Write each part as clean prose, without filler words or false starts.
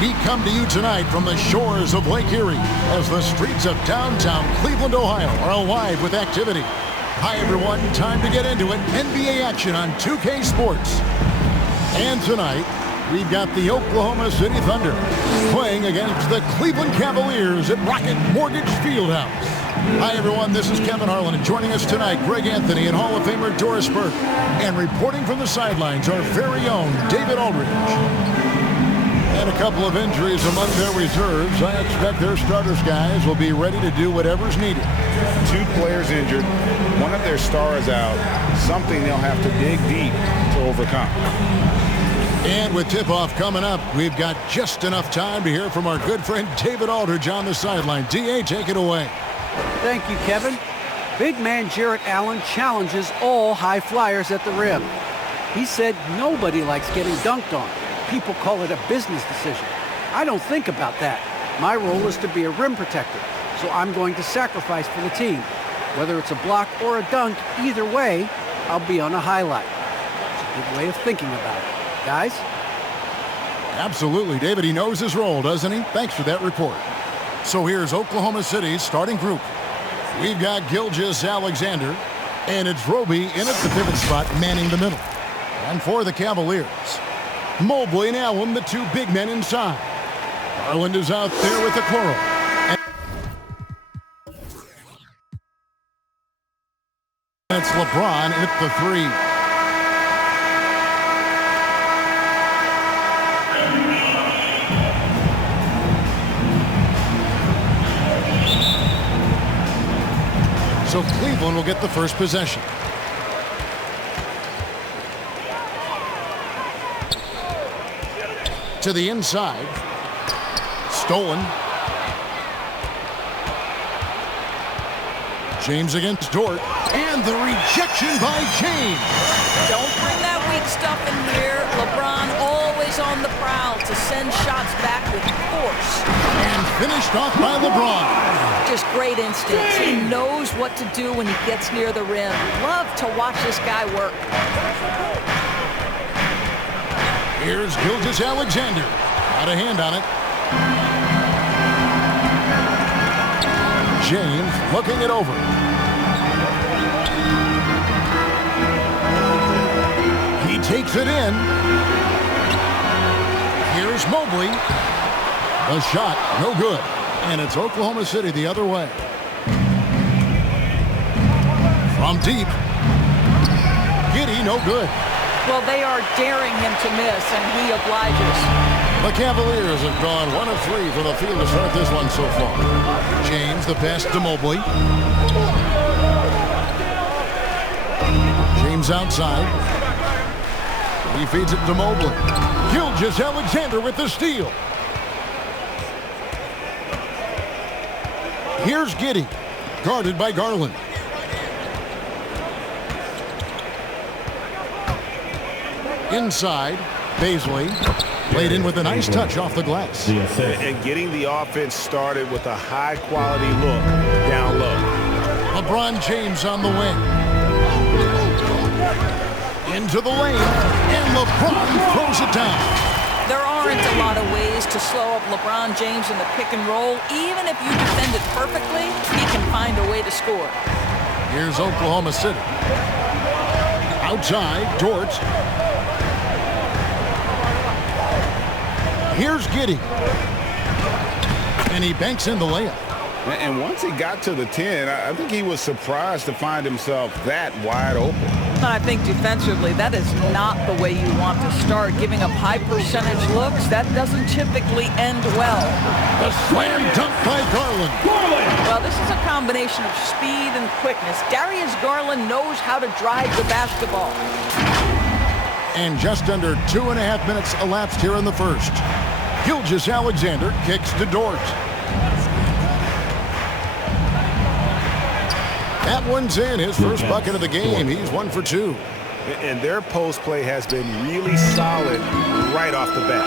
We come to you tonight from the shores of Lake Erie as the streets of downtown Cleveland, Ohio are alive with activity. Hi, everyone. Time to get into it. NBA action on 2K Sports. And tonight, we've got the Oklahoma City Thunder playing against the Cleveland Cavaliers at Rocket Mortgage Fieldhouse. Hi, everyone. This is Kevin Harlan, and joining us tonight, Greg Anthony and Hall of Famer Doris Burke. And reporting from the sidelines, our very own David Aldridge. And a couple of injuries among their reserves. I expect their starters guys will be ready to do whatever's needed. 2 players injured. One of their stars out. Something they'll have to dig deep to overcome. And with tip-off coming up, we've got just enough time to hear from our good friend David Aldridge on the sideline. D.A., take it away. Thank you, Kevin. Big man Jarrett Allen challenges all high flyers at the rim. He said nobody likes getting dunked on. People call it a business decision. I don't think about that. My role is to be a rim protector, so I'm going to sacrifice for the team. Whether it's a block or a dunk, either way, I'll be on a highlight. It's a good way of thinking about it. Guys? Absolutely, David. He knows his role, doesn't he? Thanks for that report. So here's Oklahoma City's starting group. We've got Gilgeous-Alexander, and it's Roby in at the pivot spot, manning the middle. And for the Cavaliers, Mobley and Allen, the 2 big men inside. Garland is out there with the Coral. And it's LeBron at the 3. So Cleveland will get the first possession. To the inside. Stolen. James against Dort. And the rejection by James. Don't bring that weak stuff in here. LeBron always on the prowl to send shots back with force. And finished off by LeBron. Just great instincts. He knows what to do when he gets near the rim. Love to watch this guy work. Here's Gilgeous-Alexander. Got a hand on it. James looking it over. He takes it in. Here's Mobley. A shot, no good. And it's Oklahoma City the other way. From deep. Giddey, no good. Well, they are daring him to miss, and he obliges. The Cavaliers have gone 1 of 3 from the field to start this one so far. James, the pass to Mobley. James outside. He feeds it to Mobley. Gilgeous-Alexander with the steal. Here's Giddey, guarded by Garland. Inside, Baisley laid in with a nice touch off the glass. And getting the offense started with a high-quality look down low. LeBron James on the wing. Into the lane, and LeBron throws it down. There aren't a lot of ways to slow up LeBron James in the pick and roll. Even if you defend it perfectly, he can find a way to score. Here's Oklahoma City. Outside, Dort. Here's Giddey. And he banks in the layup. And once he got to the 10, I think he was surprised to find himself that wide open. I think defensively, that is not the way you want to start. Giving up high percentage looks, that doesn't typically end well. The slam dunk by Garland. Well, this is a combination of speed and quickness. Darius Garland knows how to drive the basketball. And just under 2.5 minutes elapsed here in the first. Gilgeous-Alexander kicks to Dort. That one's in, his first bucket of the game. He's 1 for 2. And their post play has been really solid right off the bat.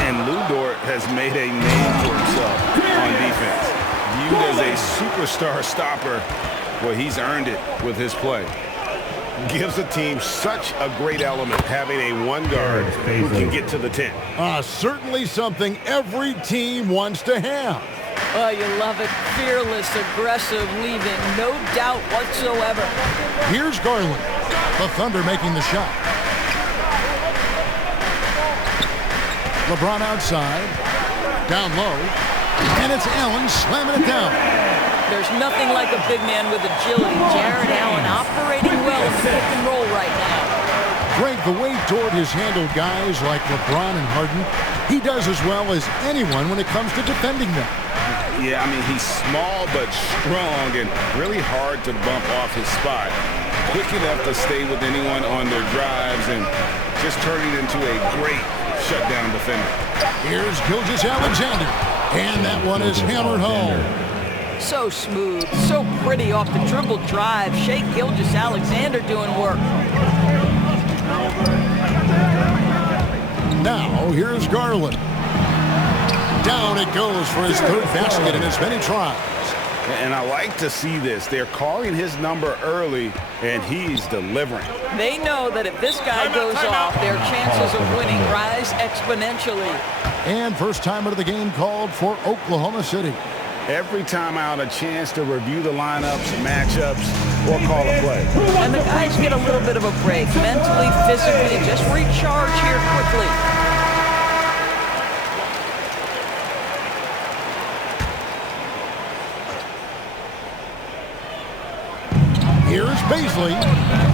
And Lou Dort has made a name for himself on defense. Viewed as a superstar stopper, well, he's earned it with his play. gives a team such a great element having a one guard who can get to the 10. Certainly something every team wants to have. Oh, you love it. Fearless, aggressive, leaving no doubt whatsoever. Here's Garland. The Thunder making the shot. LeBron outside. Down low. And it's Allen slamming it down. There's nothing like a big man with agility. Jared Allen operating well in the pick and roll right now. Greg, the way Dort has handled guys like LeBron and Harden, he does as well as anyone when it comes to defending them. Yeah, I mean, he's small but strong and really hard to bump off his spot. Quick enough to stay with anyone on their drives and just turn it into a great shutdown defender. Here's Gilgeous-Alexander, and that one is hammered home. So smooth, so pretty off the dribble drive. Shai Gilgeous-Alexander doing work. Now, here's Garland. Down it goes for his third basket in as many tries. And I like to see this. They're calling his number early, and he's delivering. They know that if this guy goes off, their chances of winning rise exponentially. And first time out of the game called for Oklahoma City. Every time out, a chance to review the lineups, matchups, or call a play. And the guys get a little bit of a break, mentally, physically, just recharge here quickly. Here's Bazley.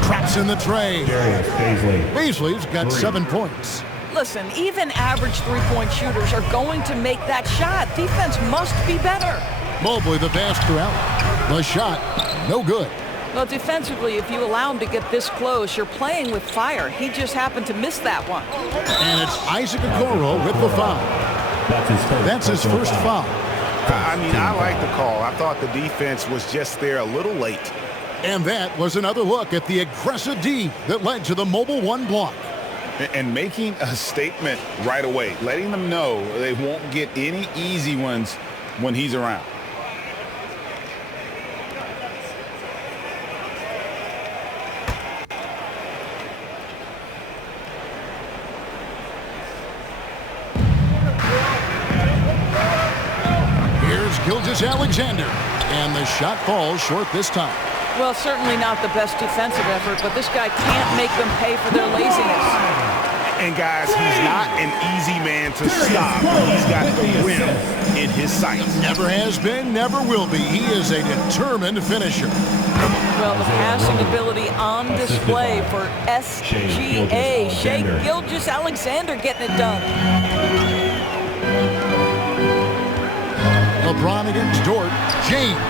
Traps in the trade. Bazley's got 7 points. Listen, even average three-point shooters are going to make that shot. Defense must be better. Mobley the pass to Allen. The shot, no good. Well, defensively, if you allow him to get this close, you're playing with fire. He just happened to miss that one. And it's Isaac Okoro with the foul. That's his first foul. I mean, I like the call. I thought the defense was just there a little late. And that was another look at the aggressive D that led to the Mobile One block. And making a statement right away, letting them know they won't get any easy ones when he's around. Here's Gilgeous-Alexander, and the shot falls short this time. Well, certainly not the best defensive effort, but this guy can't make them pay for their laziness. And guys, he's not an easy man to stop. He's got the rim in his sights. Never has been, never will be. He is a determined finisher. Well, the passing ability on display for SGA. Shai Gilgeous-Alexander getting it done. LeBron against Dort. James.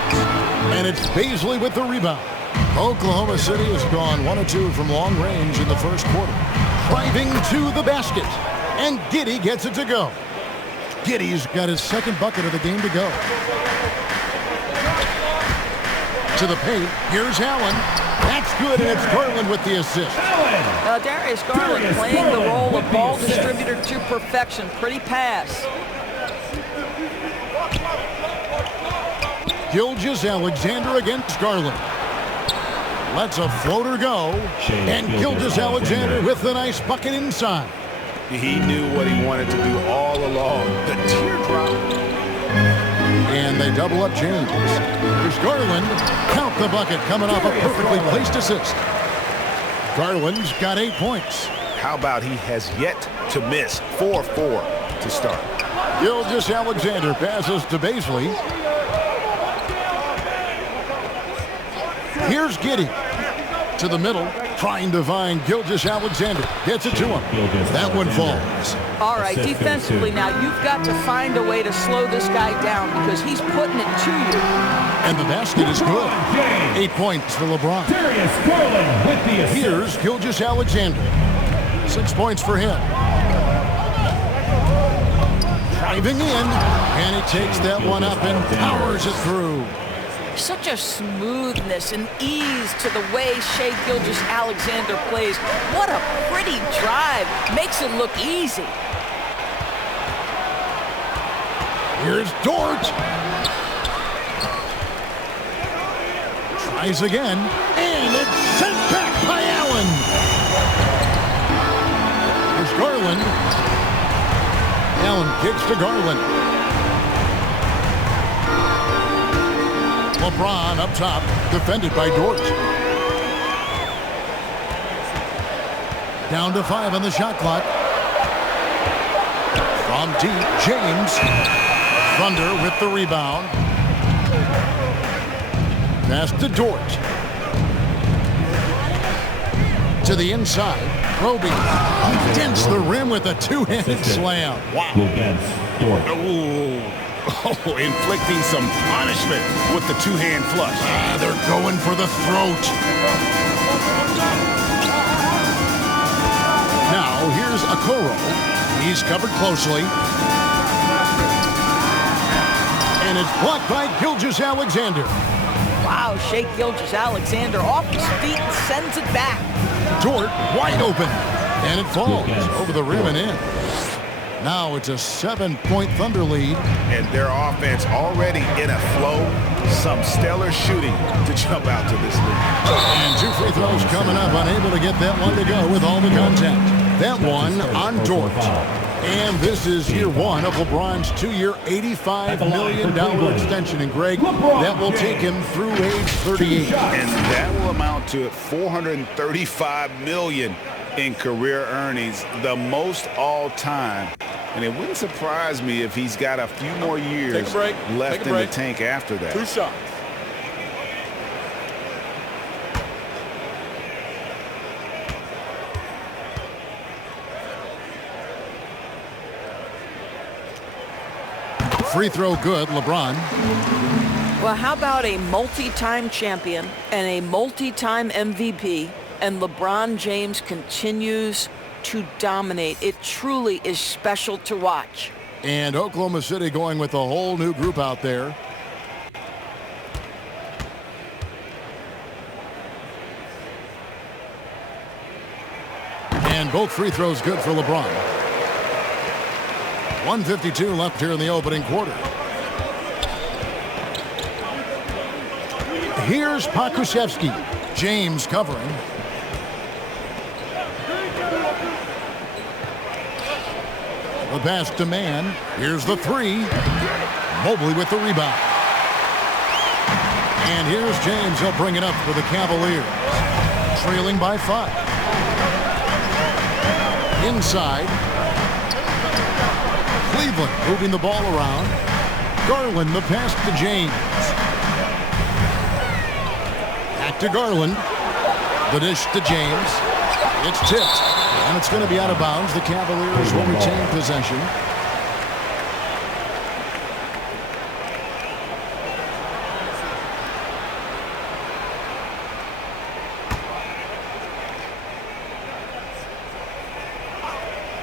And it's Bazley with the rebound. Oklahoma City has gone 1 of 2 from long range in the first quarter. Driving to the basket. And Giddey gets it to go. Giddey's got his second bucket of the game to go. To the paint. Here's Allen. That's good, and it's Garland with the assist. Darius Garland playing the role of ball distributor to perfection. Pretty pass. Gilgeous-Alexander against Garland. Lets a floater go. And Gilgeous-Alexander with a nice bucket inside. He knew what he wanted to do all along. The teardrop. And they double up James. Here's Garland. Count the bucket coming off a perfectly placed assist. Garland's got 8 points. How about he has yet to miss 4-4 to start. Gilgeous-Alexander passes to Bazley. Here's Giddey to the middle, trying to find Gilgeous-Alexander. Gets it to him. That one falls. All right, defensively now, you've got to find a way to slow this guy down because he's putting it to you. And the basket is good. 8 points for LeBron. Here's Gilgeous-Alexander. 6 points for him. Driving in, and he takes that one up and powers it through. Such a smoothness and ease to the way Shai Gilgeous-Alexander plays. What a pretty drive. Makes it look easy. Here's Dort. Tries again. And it's sent back by Garland. Allen kicks to Garland. LeBron up top, defended by Dort. Down to 5 on the shot clock. From deep, James. Thunder with the rebound. Pass to Dort. To the inside. Roby dents the rim with a two-handed slam. Wow. Oh, inflicting some punishment with the two-hand flush. They're going for the throat. Now, here's Okoro. He's covered closely. And it's blocked by Gilgeous-Alexander. Wow, Shai Gilgeous-Alexander off his feet and sends it back. Dort wide open. And it falls over the rim and in. Now it's a 7-point Thunder lead. And their offense already in a flow. Some stellar shooting to jump out to this lead. And 2 free throws coming up. Unable to get that one to go with all the contact. That one on Dort. And this is year 1 of LeBron's 2-year, $85 million extension. And Greg, that will take him through age 38. And that will amount to $435 million in career earnings, the most all time. And it wouldn't surprise me if he's got a few more years left in the tank after that. 2 shots. Free throw good, LeBron. Well, how about a multi-time champion and a multi-time MVP, and LeBron James continues to dominate. It truly is special to watch. And Oklahoma City going with a whole new group out there. And both free throws good for LeBron. 1:52 left here in the opening quarter. Here's Pokusevski. James covering. The pass to man. Here's the 3. Mobley with the rebound. And here's James. He'll bring it up for the Cavaliers. Trailing by 5. Inside. Cleveland moving the ball around. Garland, the pass to James. Back to Garland. The dish to James. It's tipped. And it's going to be out of bounds. The Cavaliers will retain possession.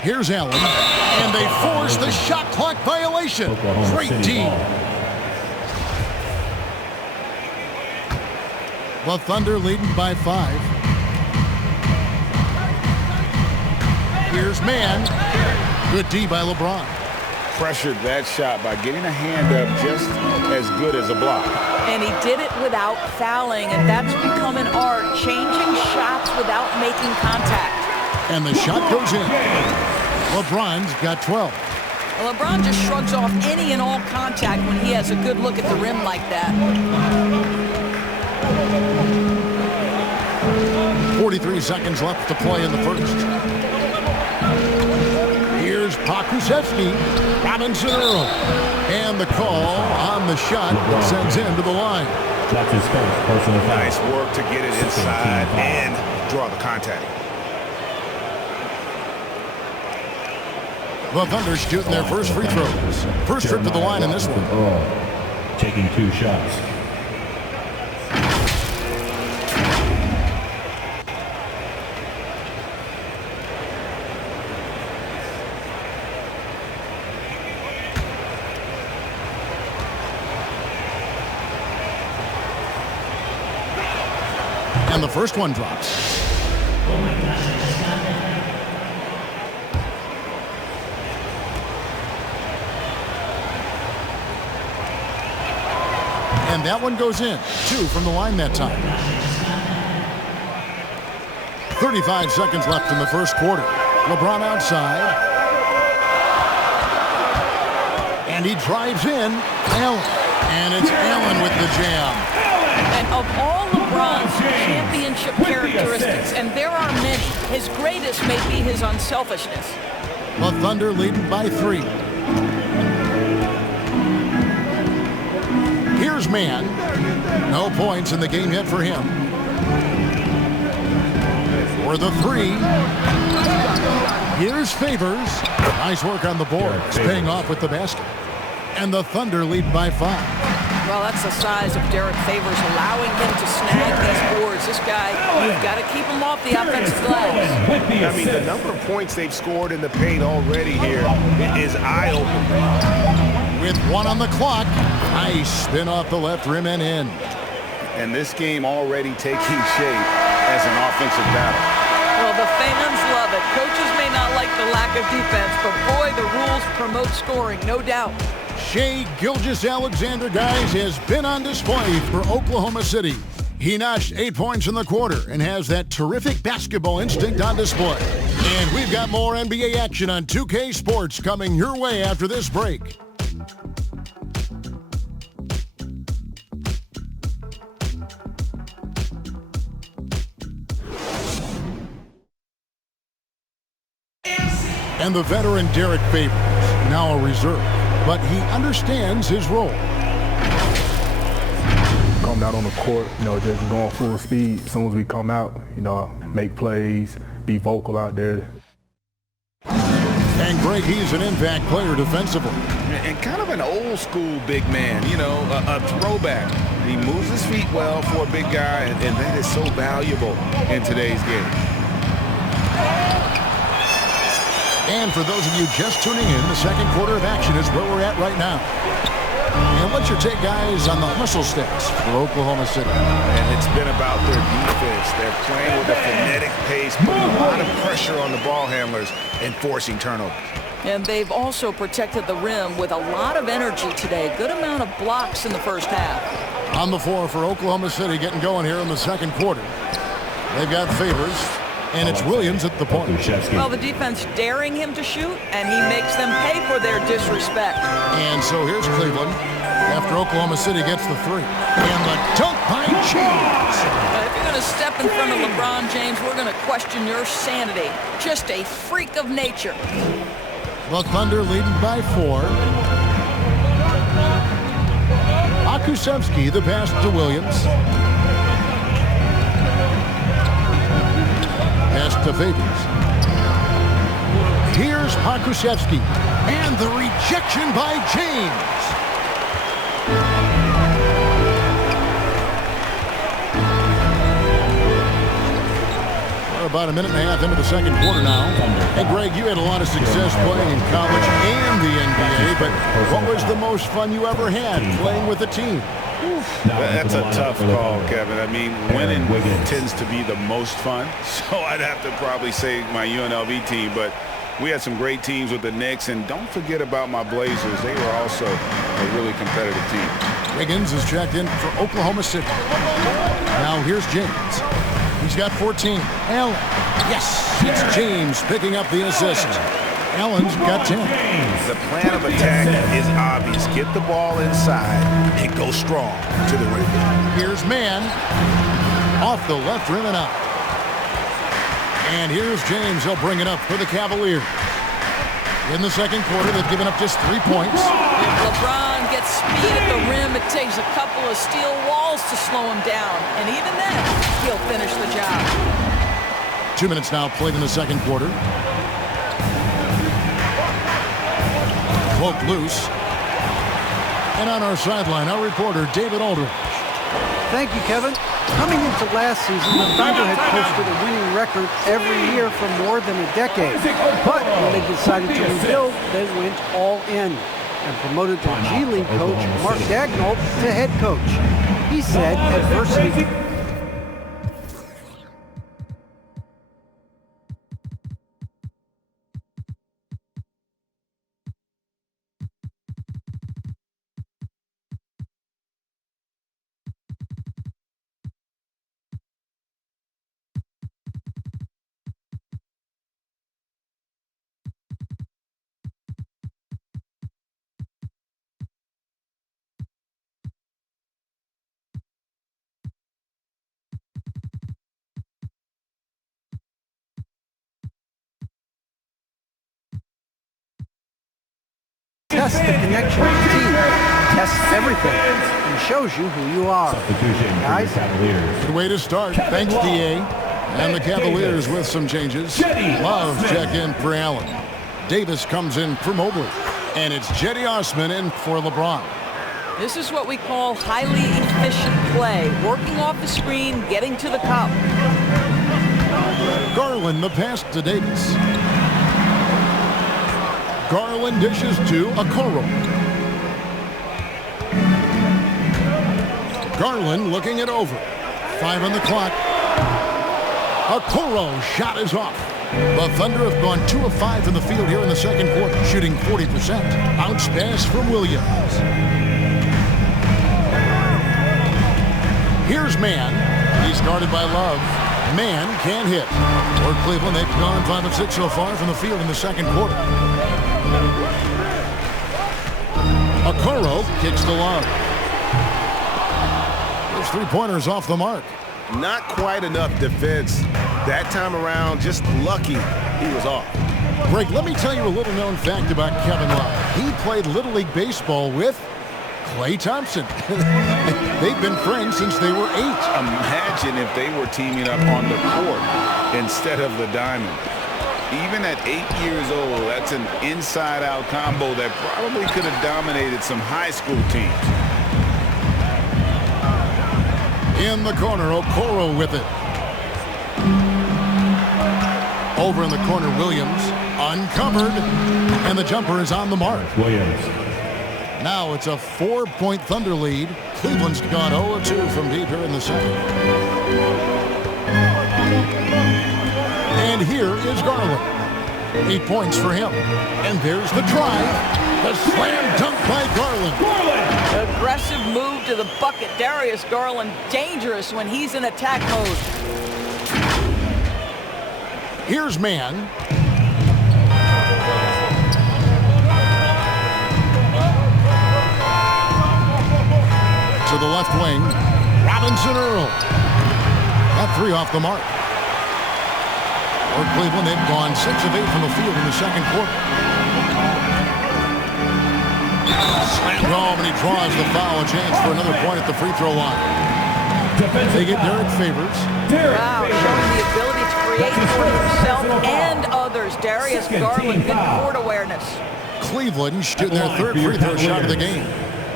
Here's Allen. And they force the shot clock violation. Great D. The Thunder leading by 5. Here's man. Good D by LeBron. Pressured that shot by getting a hand up just as good as a block. And he did it without fouling, and that's become an art, changing shots without making contact. And the shot goes in. LeBron's got 12. Well, LeBron just shrugs off any and all contact when he has a good look at the rim like that. 43 seconds left to play in the first. Here's Pokusevski. Robinson Earl. And the call on the shot that sends him to the line. That's his first personal foul. Nice work to get it inside and draw the contact. The Thunder shooting their first free throws. First trip to the line in this one. Taking 2 shots. And the first one drops. And that one goes in. 2 from the line that time. 35 seconds left in the first quarter. LeBron outside. And he drives in. Allen. And it's Allen with the jam. And of all LeBron's championship characteristics, and there are many, his greatest may be his unselfishness. The Thunder leading by 3. Here's Mann. No points in the game yet for him. For the 3. Here's Favors. Nice work on the boards, paying off with the basket. And the Thunder lead by 5. Well, that's the size of Derek Favors, allowing him to snag these boards. This guy, you've got to keep him off the offensive glass. I mean, the number of points they've scored in the paint already here is eye-opening. With 1 on the clock, nice spin off the left rim and in. And this game already taking shape as an offensive battle. Well, the fans love it. Coaches may not like the lack of defense, but boy, the rules promote scoring, no doubt. Shai Gilgeous-Alexander, guys, has been on display for Oklahoma City. He notched 8 points in the quarter and has that terrific basketball instinct on display. And we've got more NBA action on 2K Sports coming your way after this break. And the veteran Derek Favors, now a reserve, but he understands his role. Come out on the court, just going full speed. As soon as we come out, make plays, be vocal out there. And Greg, he's an impact player defensively. And kind of an old school big man, a throwback. He moves his feet well for a big guy, and that is so valuable in today's game. And for those of you just tuning in, the second quarter of action is where we're at right now. And what's your take, guys, on the hustle stats for Oklahoma City? And it's been about their defense. They're playing with a frenetic pace, putting a lot of pressure on the ball handlers and forcing turnovers. And they've also protected the rim with a lot of energy today. Good amount of blocks in the first half. On the floor for Oklahoma City, getting going here in the second quarter. They've got Favors, and it's Williams at the point. Well, the defense daring him to shoot, and he makes them pay for their disrespect. And so here's Cleveland after Oklahoma City gets the 3. And the dunk by James. If you're going to step in front of LeBron James, we're going to question your sanity. Just a freak of nature. The Thunder leading by 4. Akusevsky, the pass to Williams. Pass to Favors. Here's Pakusevsky. And the rejection by James. We're about a minute and a half into the second quarter now. Hey, Greg, you had a lot of success playing in college and the NBA, but what was the most fun you ever had playing with a team? That's a tough call, Kevin. I mean, winning tends to be the most fun, so I'd have to probably say my UNLV team, but we had some great teams with the Knicks, and don't forget about my Blazers. They were also a really competitive team. Wiggins is checked in for Oklahoma City. Now here's James. He's got 14. Allen. Yes, it's James picking up the assist. Allen's got 10. The plan of attack is obvious. Get the ball inside and go strong to the rim. Here's Mann. Off the left rim and out. And here's James. He'll bring it up for the Cavaliers. In the second quarter, they've given up just 3 points. If LeBron gets speed at the rim, it takes a couple of steel walls to slow him down. And even then, he'll finish the job. 2 minutes now played in the second quarter. Cloak loose. And on our sideline, our reporter, David Aldridge. Thank you, Kevin. Coming into last season, the Thunder had posted a winning record every year for more than a decade. But when they decided to rebuild, they went all in and promoted their G League coach, Mark Daigneault, to head coach. He said adversity tests the connection of the team, tests everything, and shows you who you are. Substitution for the Guys? Cavaliers. Good way to start. Thanks, DA. And the Cavaliers with some changes. Love check in for Allen. Davis comes in for Mobley. And it's Cedi Osman in for LeBron. This is what we call highly efficient play. Working off the screen, getting to the cup. Garland the pass to Davis. Garland dishes to Okoro. Garland looking it over. 5 on the clock. Okoro shot is off. The Thunder have gone 2 of 5 from the field here in the second quarter, shooting 40%. Bounce pass from Williams. Here's Mann. He's guarded by Love. Mann can't hit. For Cleveland, they've gone 5 of 6 so far from the field in the second quarter. Okoro kicks the Love. Those 3-pointers off the mark. Not quite enough defense. That time around, just lucky he was off. Greg, let me tell you a little known fact about Kevin Love. He played Little League Baseball with Klay Thompson. They've been friends since they were 8. Imagine if they were teaming up on the court instead of the diamond. Even at 8 years old, that's an inside-out combo that probably could have dominated some high school teams. In the corner, Okoro with it. Over in the corner, Williams uncovered, and the jumper is on the mark. Williams. Now it's a 4-point Thunder lead. Cleveland's gone 0-2 from deep here in the second. And here is Garland. 8 points for him. And there's the drive. The slam dunk by Garland. Aggressive move to the bucket. Darius Garland, dangerous when he's in attack mode. Here's Mann. To the left wing. Robinson Earl. That 3 off the mark. For Cleveland, they've gone 6 of 8 from the field in the second quarter. Slam home, and he draws the foul. A chance for another point at the free throw line. They get Derek Favors. Wow, showing the ability to create for himself and others. Darius Garland, good court awareness. Cleveland shooting their 3rd free throw shot of the game.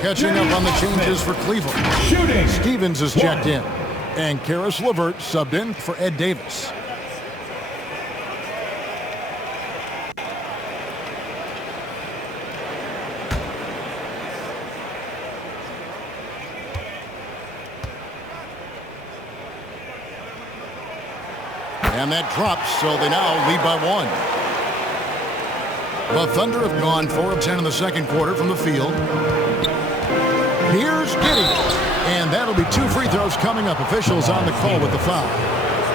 Catching up on the changes for Cleveland. Shooting. Stevens is checked in. And Karis LeVert subbed in for Ed Davis. And that drops, so they now lead by 1. The Thunder have gone 4 of 10 in the second quarter from the field. Here's Giddey. And that'll be 2 free throws coming up. Officials on the call with the foul.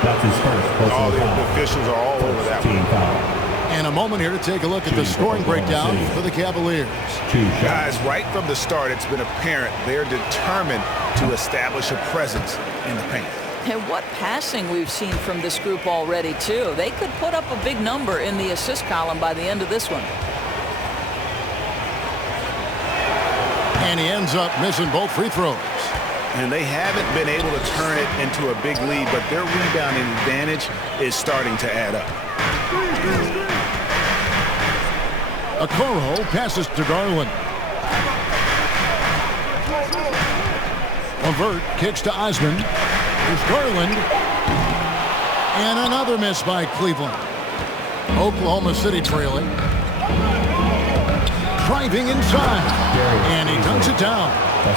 That's his first personal The foul. officials are all over that Team one. foul. And a moment here to take a look at the scoring breakdown for the Cavaliers. 2 shots. Guys, right from the start, it's been apparent they're determined to establish a presence in the paint. And what passing we've seen from this group already, too. They could put up a big number in the assist column by the end of this one. And he ends up missing both free throws. And they haven't been able to turn it into a big lead, but their rebounding advantage is starting to add up. Okoro passes to Garland. LeVert kicks to Osman. Here's Garland. And another miss by Cleveland. Oklahoma City trailing. Driving inside. And he dunks it down.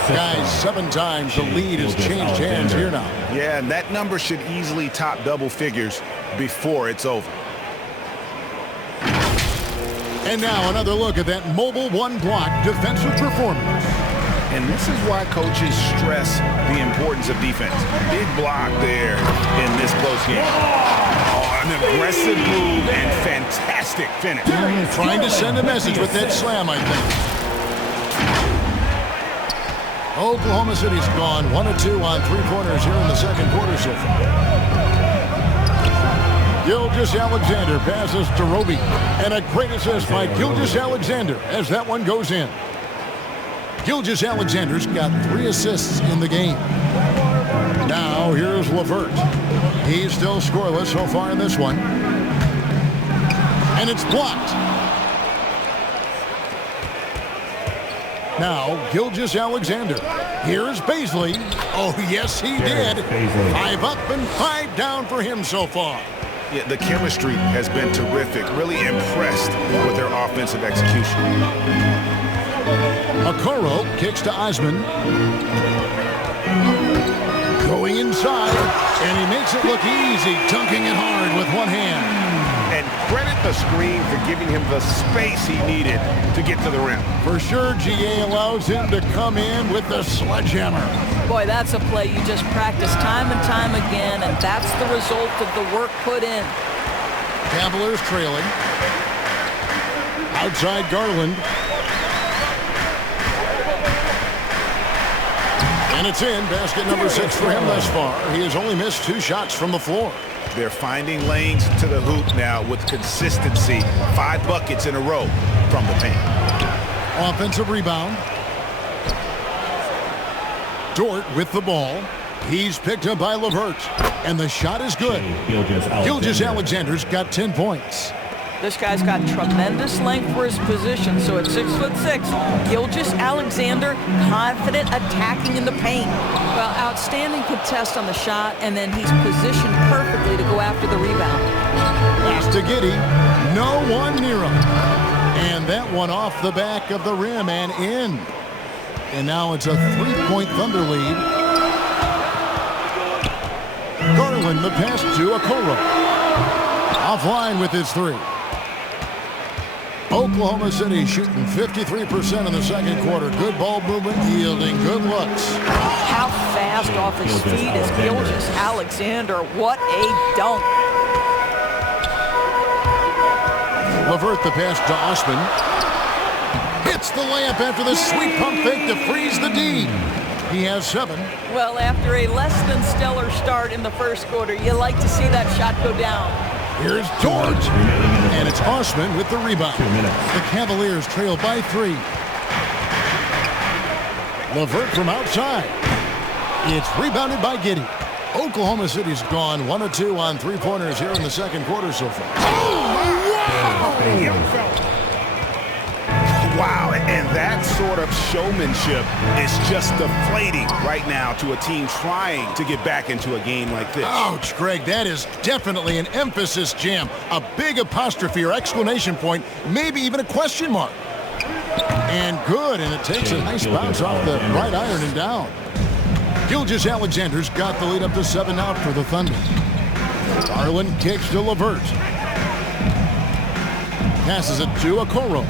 Guys, 7 times the lead has changed hands here now. Yeah, and that number should easily top double figures before it's over. And now another look at that mobile 1-block defensive performance. And this is why coaches stress the importance of defense. Big block there in this close game. Oh, an aggressive move and fantastic finish. Trying to send a message with that slam, I think. Oklahoma City's gone 1 of 2 on 3-pointers here in the second quarter so far. Gilgeous-Alexander passes to Roby. And a great assist by Gilgeous-Alexander as that one goes in. Gilgeous-Alexander's got 3 assists in the game. Now here's LeVert. He's still scoreless so far in this one. And it's blocked. Now Gilgeous-Alexander. Here's Baisley. Oh, yes, he did. 5 up and 5 down for him so far. Yeah, the chemistry has been terrific. Really impressed with their offensive execution. Okoro kicks to Osman. Going inside, and he makes it look easy, dunking it hard with one hand. And credit the screen for giving him the space he needed to get to the rim. For sure, GA allows him to come in with the sledgehammer. Boy, that's a play you just practice time and time again, and that's the result of the work put in. Cavaliers trailing. Outside Garland. And it's in. Basket number 6 for him thus far. He has only missed 2 shots from the floor. They're finding lanes to the hoop now with consistency. 5 buckets in a row from the paint. Offensive rebound. Dort with the ball. He's picked up by LeVert. And the shot is good. Gilgeous-Alexander's got 10 points. This guy's got tremendous length for his position. So at 6'6", Gilgeous-Alexander confident attacking in the paint. Well, outstanding contest on the shot, and then he's positioned perfectly to go after the rebound. Pass to Giddey. No one near him. And that one off the back of the rim and in. And now it's a 3-point Thunder lead. Garland the pass to Okoro. Offline with his 3. Oklahoma City shooting 53% in the second quarter. Good ball movement, yielding good looks. How fast off his feet is Gilgeous-Alexander. What a dunk. LeVert the pass to Osman. Hits the layup after the sweet pump fake to freeze the D. He has 7. Well, after a less than stellar start in the first quarter, you like to see that shot go down. Here's Dort. And it's Osman with the rebound. The Cavaliers trail by 3. LeVert from outside. It's rebounded by Giddey. Oklahoma City's gone 1 of 2 on 3-pointers here in the second quarter so far. Wow, and that sort of showmanship is just deflating right now to a team trying to get back into a game like this. Ouch, Greg, that is definitely an emphasis jam. A big apostrophe or exclamation point, maybe even a question mark. And good, and it takes a nice bounce off the right iron and down. Gilgeous-Alexander's got the lead up to 7 out for the Thunder. Garland kicks to LeVert. Passes it to Okoro.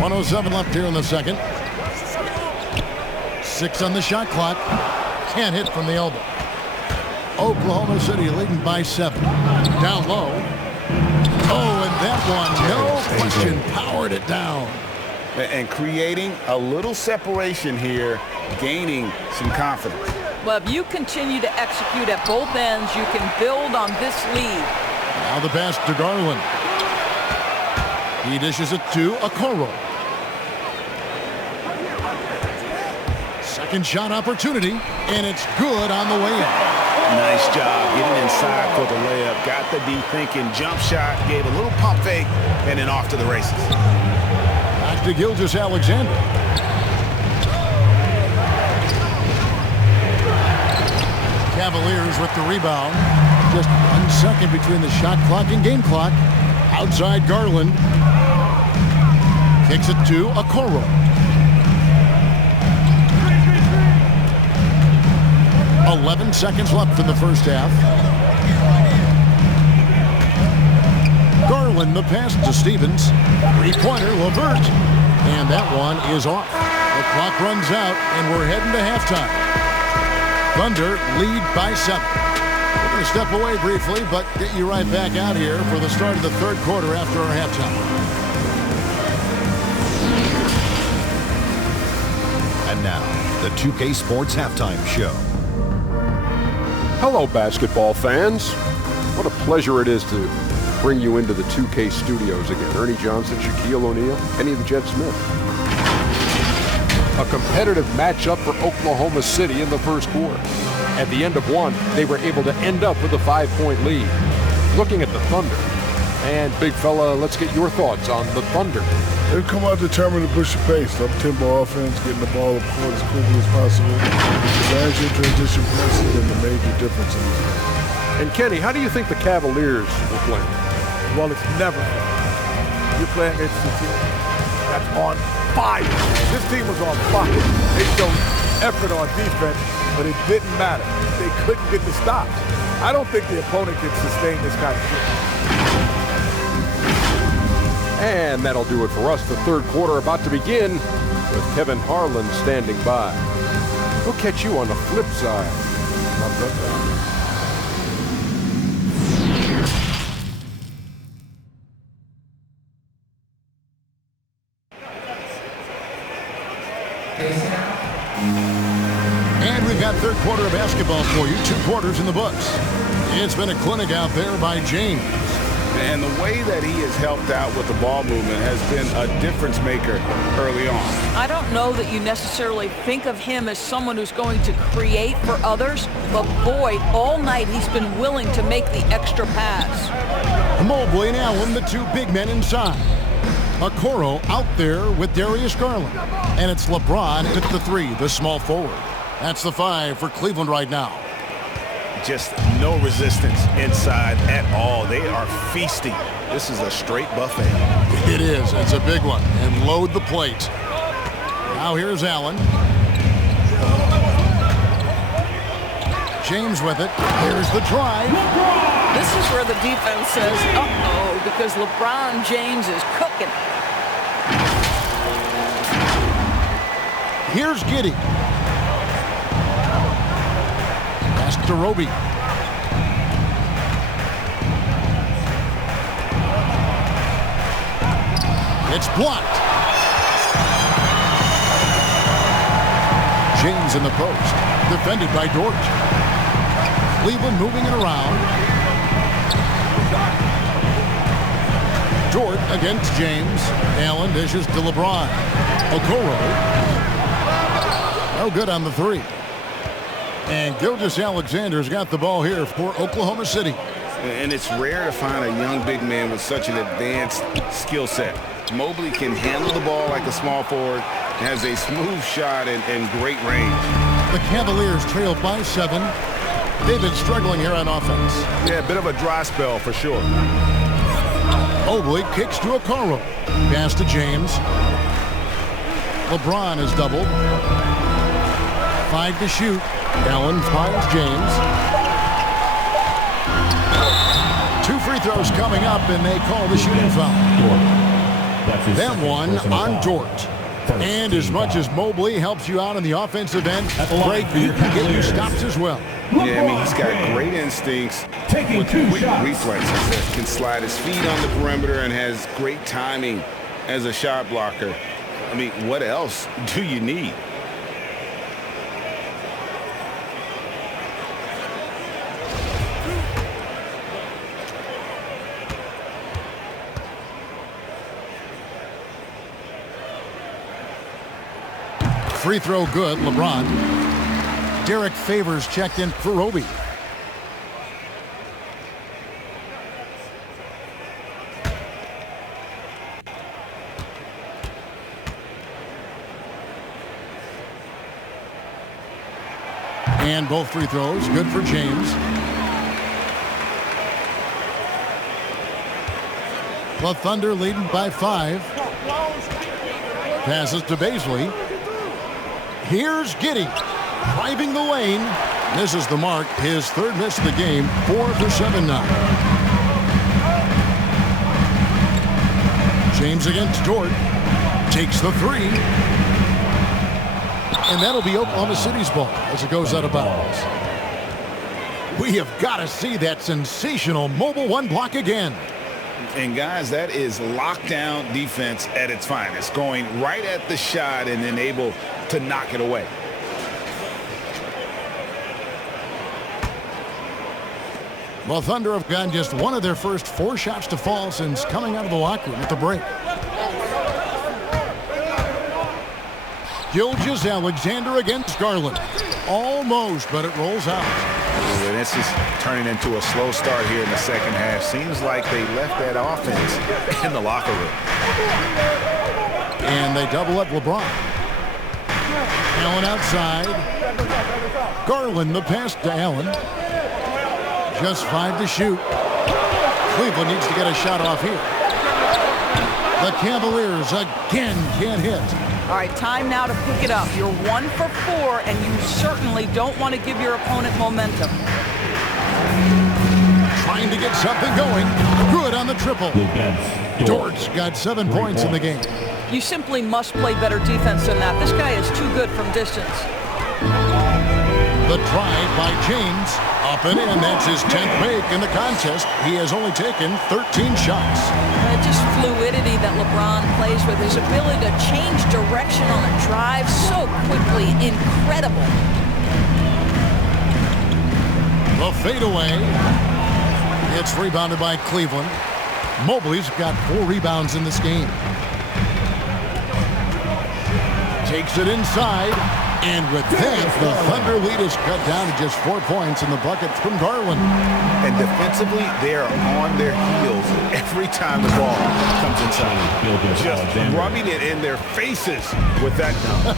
1:07 left here in the second. 6 on the shot clock. Can't hit from the elbow. Oklahoma City leading by 7. Down low. Oh, and that one, no question, powered it down. And creating a little separation here, gaining some confidence. Well, if you continue to execute at both ends, you can build on this lead. Now the pass to Garland. He dishes it to Okoro. Second shot opportunity, and it's good on the way in. Nice job getting inside for the layup. Got the D thinking, jump shot, gave a little pump fake, and then off to the races. Back to Gilgeous-Alexander. Cavaliers with the rebound. Just 1 second between the shot clock and game clock. Outside Garland. Kicks it to Okoro. 11 seconds left in the first half. Garland the pass to Stevens. 3-pointer, LeVert. And that one is off. The clock runs out, and we're heading to halftime. Thunder lead by 7. We're going to step away briefly, but get you right back out here for the start of the third quarter after our halftime. And now, the 2K Sports Halftime Show. Hello, basketball fans. What a pleasure it is to bring you into the 2K studios again. Ernie Johnson, Shaquille O'Neal, Kenny the Jet Smith. A competitive matchup for Oklahoma City in the first quarter. At the end of one, they were able to end up with a 5-point lead. Looking at the Thunder. And big fella, let's get your thoughts on the Thunder. They've come out determined to push the pace. Up-tempo offense, getting the ball up court as quickly as possible. Advantage in transition passes been the major difference in this game. And Kenny, how do you think the Cavaliers will play? Well, it's never fair. You're playing against a team that's on fire. This team was on fire. They showed effort on defense, but it didn't matter. They couldn't get the stops. I don't think the opponent can sustain this kind of shit. And that'll do it for us. The third quarter about to begin with Kevin Harlan standing by. We'll catch you on the flip side. And we've got third quarter of basketball for you. 2 quarters in the books. It's been a clinic out there by James. And the way that he has helped out with the ball movement has been a difference maker early on. I don't know that you necessarily think of him as someone who's going to create for others, but boy, all night he's been willing to make the extra pass. Mobley and Allen, the 2 big men inside. Okoro out there with Darius Garland. And it's LeBron at the 3, the small forward. That's the 5 for Cleveland right now. Just no resistance inside at all. They are feasting. This is a straight buffet. It is. It's a big one. And load the plate. Now here's Allen. James with it. Here's the drive. This is where the defense says, uh-oh, because LeBron James is cooking. Here's Giddey. Pass to Roby. It's blocked. James in the post. Defended by Dort. Cleveland moving it around. Dort against James. Allen dishes to LeBron. Okoro. No good on the 3. And Gilgeous-Alexander's got the ball here for Oklahoma City. And it's rare to find a young big man with such an advanced skill set. Mobley can handle the ball like a small forward, has a smooth shot and great range. The Cavaliers trail by 7. They've been struggling here on offense. Yeah, a bit of a dry spell for sure. Mobley kicks to Okoro. Pass to James. LeBron is doubled. 5 to shoot. Allen finds James. 2 free throws coming up, and they call the shooting foul. Then one on Dort. And as much as Mobley helps you out on the offensive end, Greg, he can get you stops as well. Yeah, I mean, he's got great instincts with quick reflexes that can slide his feet on the perimeter and has great timing as a shot blocker. I mean, what else do you need? Free throw good, LeBron. Derek Favors checked in for Roby. And both free throws good for James. The Thunder leading by 5. Passes to Baisley. Here's Giddey, driving the lane. Misses the mark. His 3rd miss of the game. 4 for 7 now. James against Dort. Takes the 3. And that'll be Oklahoma City's ball as it goes out of bounds. We have got to see that sensational mobile 1 block again. And guys, that is lockdown defense at its finest. Going right at the shot and then able to knock it away. Well, Thunder have gotten just one of their first 4 shots to fall since coming out of the locker room at the break. Gilgeous-Alexander against Garland. Almost, but it rolls out. And this is turning into a slow start here in the second half. Seems like they left that offense in the locker room. And they double up LeBron. Allen outside. Garland the pass to Allen. Just 5 to shoot. Cleveland needs to get a shot off here. The Cavaliers again can't hit. All right, time now to pick it up. You're 1 for 4, and you certainly don't want to give your opponent momentum. Trying to get something going. Good on the triple. Dort's got 7 points in the game. You simply must play better defense than that. This guy is too good from distance. The drive by James. Up and in. That's his 10th make in the contest. He has only taken 13 shots. Just fluidity that LeBron plays with. His ability to change direction on a drive so quickly. Incredible. The fadeaway. It's rebounded by Cleveland. Mobley's got 4 rebounds in this game. Takes it inside. And with that, the Thunder lead is cut down to just 4 points in the bucket from Garland. And defensively, they are on their heels every time the ball comes inside. Just rubbing it in their faces with that dunk.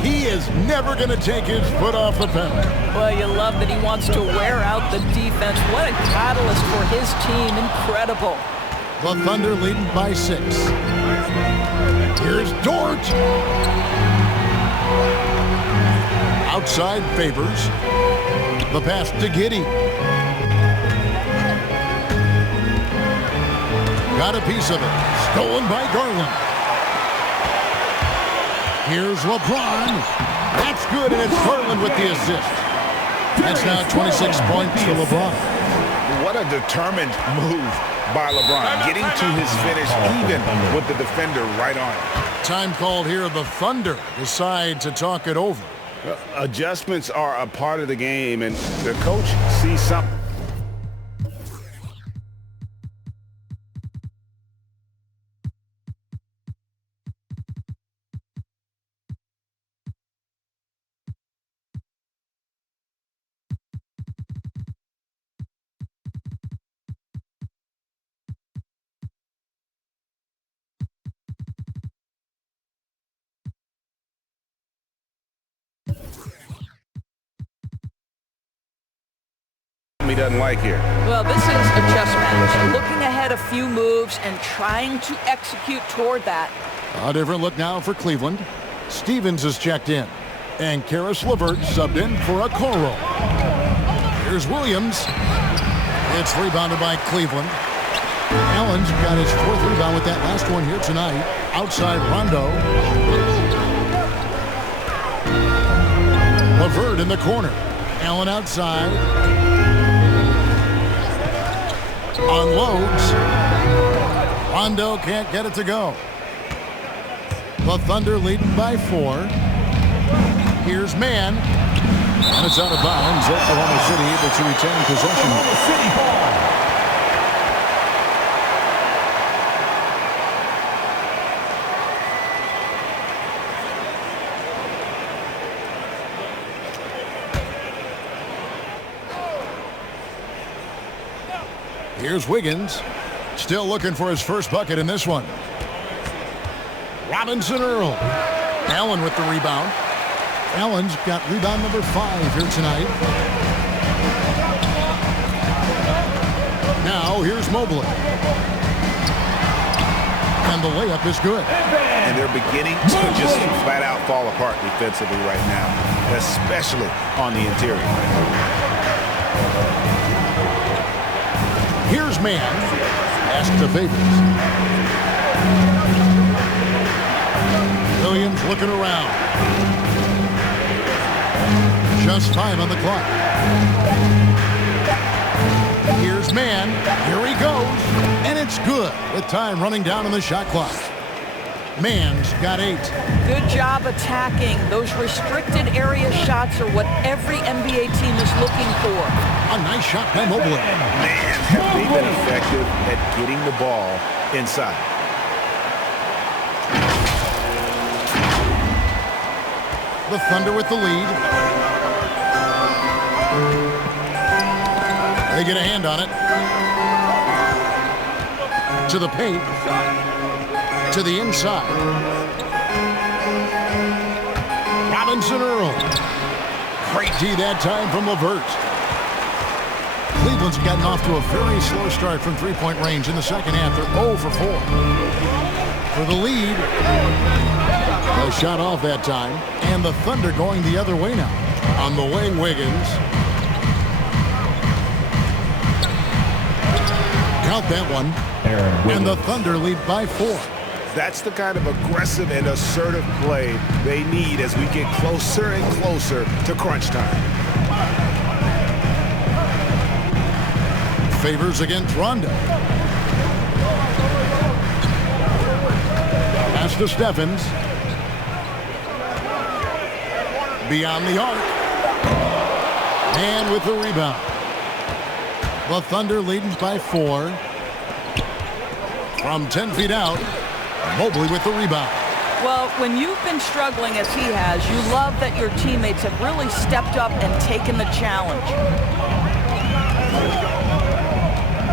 He is never going to take his foot off the pedal. Well, you love that he wants to wear out the defense. What a catalyst for his team. Incredible. The Thunder leading by 6. Here's Dort. Outside Favors. The pass to Giddey. Got a piece of it. Stolen by Garland. Here's LeBron. That's good, and it's Garland with the assist. That's now 26 points for LeBron. What a determined move by LeBron. Getting to his finish even with the defender right on it. Time called here. The Thunder decide to talk it over. Adjustments are a part of the game, and the coach sees something. He doesn't like here. Well, this is a chess match. Looking ahead a few moves and trying to execute toward that. A different look now for Cleveland. Stevens is checked in. And Karis LeVert subbed in for Okoro. Here's Williams. It's rebounded by Cleveland. Allen's got his 4th rebound with that last one here tonight. Outside Rondo. LeVert in the corner. Allen outside. Unloads. Rondo can't get it to go. The Thunder leading by 4. Here's Mann. And it's out of bounds. Oklahoma City able to retain possession. Oklahoma City ball. Here's Wiggins. Still looking for his first bucket in this one. Robinson Earl. Allen with the rebound. Allen's got rebound number 5 here tonight. Now here's Mobley. And the layup is good. And they're beginning to just flat out fall apart defensively right now, especially on the interior. Here's Mann. Pass to Favors. Williams looking around. Just 5 on the clock. Here's Mann. Here he goes. And it's good with time running down on the shot clock. Man's got 8. Good job attacking. Those restricted area shots are what every NBA team is looking for. A nice shot by Mobley. Man, have they been effective at getting the ball inside. The Thunder with the lead. They get a hand on it. To the paint. To the inside. Robinson Earl. Great D that time from LeVert. Cleveland's gotten off to a very slow start from three-point range in the second half. They're 0 for 4. For the lead. A shot off that time. And the Thunder going the other way now. On the wing, Wiggins. Count that one. And the Thunder lead by 4. That's the kind of aggressive and assertive play they need as we get closer and closer to crunch time. Favors against Rondo. Pass to Stephens. Beyond the arc. And with the rebound. The Thunder leading by 4. From 10 feet out. Mobley with the rebound. Well, when you've been struggling as he has, you love that your teammates have really stepped up and taken the challenge.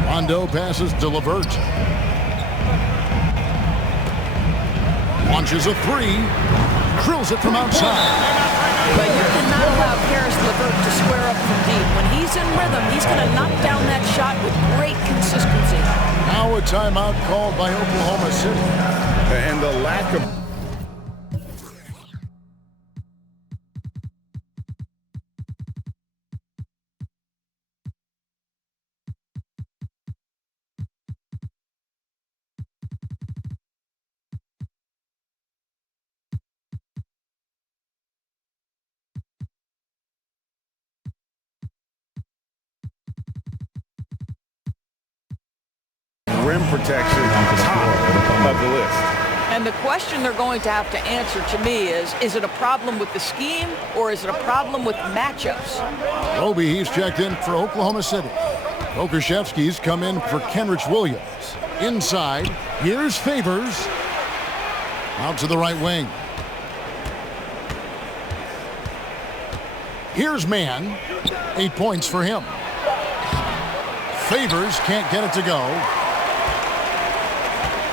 Rondo passes to LeVert. Launches a 3. Drills it from outside. But you cannot allow Karis LeVert to square up from deep. When he's in rhythm, he's going to knock down that shot with great consistency. Now a timeout called by Oklahoma City. And the lack of... rim protection top of the list. And the question they're going to have to answer to me is it a problem with the scheme or is it a problem with matchups? Roby, he's checked in for Oklahoma City. Pokuševski's come in for Kenrich Williams. Inside, here's Favors. Out to the right wing. Here's Mann. 8 points for him. Favors can't get it to go.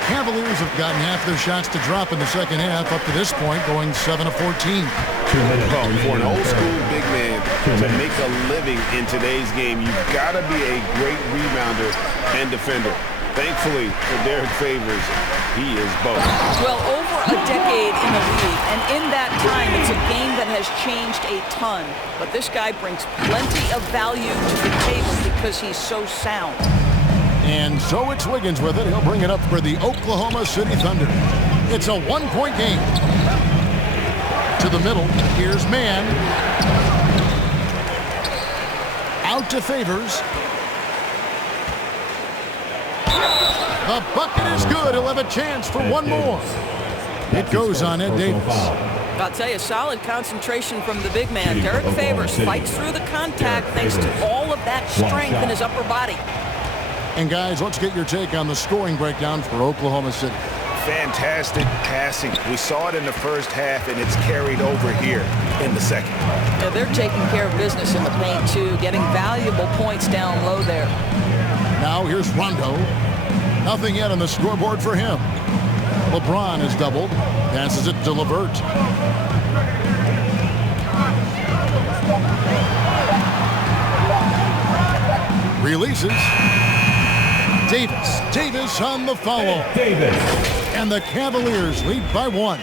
Cavaliers have gotten half their shots to drop in the second half up to this point, going 7 of 14. Well, for an old school big man to make a living in today's game, you've got to be a great rebounder and defender. Thankfully for Derek Favors, he is both. Well, over a decade in the league, and in that time, it's a game that has changed a ton. But this guy brings plenty of value to the table because he's so sound. And so it's Wiggins with it. He'll bring it up for the Oklahoma City Thunder. It's a one-point game. To the middle. Here's Mann. Out to Favors. The bucket is good. He'll have a chance for one more. It goes on Ed Davis. I'll tell you, solid concentration from the big man. Derek Favors fights through the contact thanks to all of that strength in his upper body. And guys, let's get your take on the scoring breakdown for Oklahoma City. Fantastic passing. We saw it in the first half, and it's carried over here in the second. Yeah, they're taking care of business in the paint, too, getting valuable points down low there. Now here's Rondo. Nothing yet on the scoreboard for him. LeBron is doubled. Passes it to LeVert. Releases. Davis on the follow. Davis. And the Cavaliers lead by 1.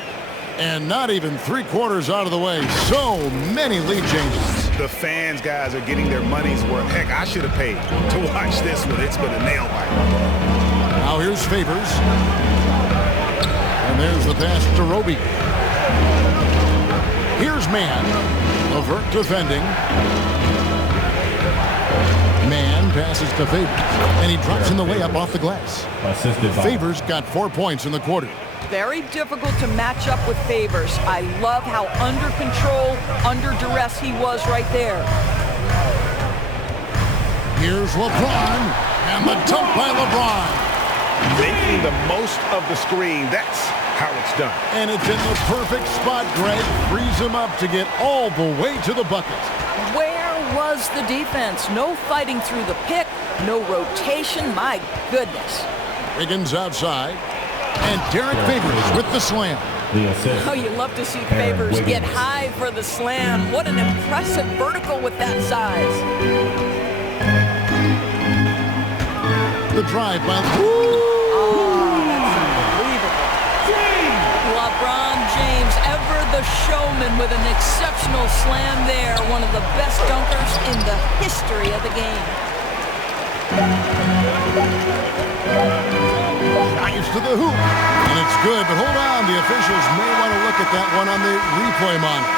And not even 3/4 out of the way. So many lead changes. The fans, guys, are getting their money's worth. Heck, I should have paid to watch this one. It's been a nail biter. Now here's Favors. And there's the pass to Roby. Here's Mann. LeVert defending. Mann. again, passes to Favors. And he drops in the layup off the glass. Assisted by Favors got 4 points in the quarter. Very difficult to match up with Favors. I love how under control, under duress he was right there. Here's LeBron, and the dunk by LeBron. Making the most of the screen. That's how it's done. And it's in the perfect spot. Greg frees him up to get all the way to the bucket. Where was the defense? No fighting through the pick, no rotation. My goodness. Wiggins outside. And Derek Favors with the slam. the assist. Oh, you love to see Favors get high for the slam. What an impressive vertical with that size. The drive by... Oh, that's unbelievable. LeBron James, ever the showman with an exceptional slam there. One of the best dunkers in the history of the game. Drives to the hoop. And it's good, but hold on. The officials may want to look at that one on the replay monitor.